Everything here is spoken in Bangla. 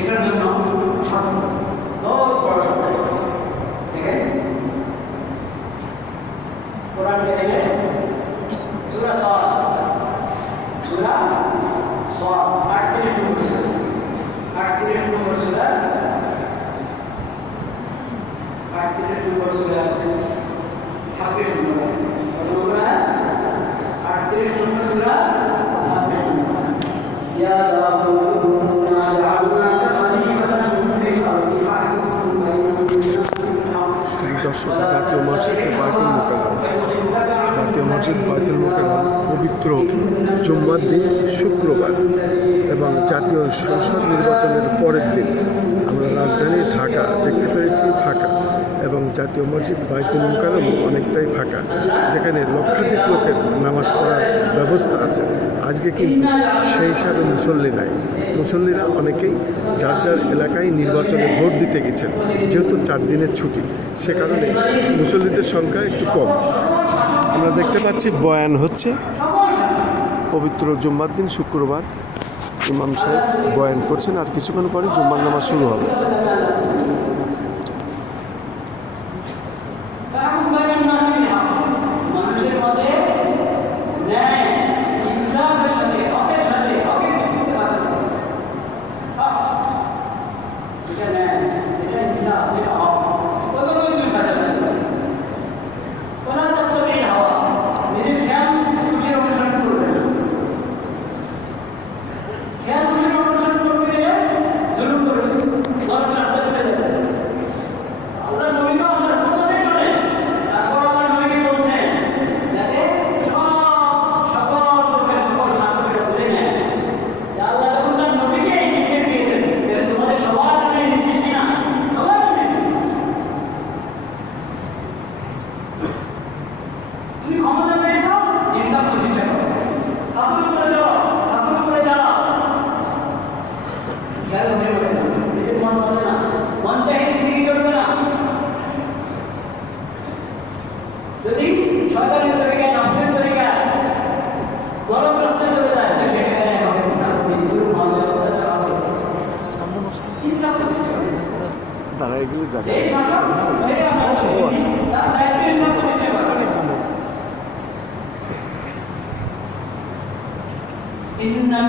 সেটার জন্য শর্ত বহুত বড় শর্ত। দেখেন কোরআন কারিমে সূরা সাদ 38 নম্বর সূরা 38 নম্বর সূরা 38 নম্বর সূরা 26 নম্বর কত নম্বর 38 নম্বর সূরা 26 নম্বর ইয়া দাউদ ইন্না জআলনাকা খলিফাতান ফিল আরদি ফাহকুম বাইনান বিল-হাক্কি দর্শক, জাতীয় মসজিদ বাইতুল মুকাররম, জাতীয় মসজিদ বাইতুল মুকাররম পবিত্র জুম্মার দিন শুক্রবার এবং জাতীয় সংসদ নির্বাচনের পরের দিন আমরা রাজধানী ঢাকা দেখতে পেরেছি ফাঁকা, এবং জাতীয় মসজিদ বাইতুল মুকাররম অনেকটাই ফাঁকা, যেখানে লক্ষাধিক লোকের নামাজ পড়ার ব্যবস্থা আছে। আজকে কিন্তু সেই হিসাবে মুসল্লি নাই। মুসল্লিরা অনেকেই যার যার এলাকায় নির্বাচনে ভোট দিতে গেছেন, যেহেতু 4 দিনের ছুটি, সে কারণে মুসল্লিদের সংখ্যা একটু কম। আমরা দেখতে পাচ্ছি বয়ান হচ্ছে পবিত্র জুম্মার দিন শুক্রবার, ইমাম সাহেব বয়ান করছেন, আর কিছুক্ষণ পরে জুম্মার নামাজ শুরু হবে। যদি শয়তানের তরিকা নফসের তরিকা গলত রাস্তায় চলে যায় সেখানে হবে না, মৃত্যুর মামলা হতে হবে। ইনসাফ করতে হবে, তারা এগুলি জানে। এই শাসক তার দায়িত্ব ইনসাফ প্রতিষ্ঠা করা। ইন্নাল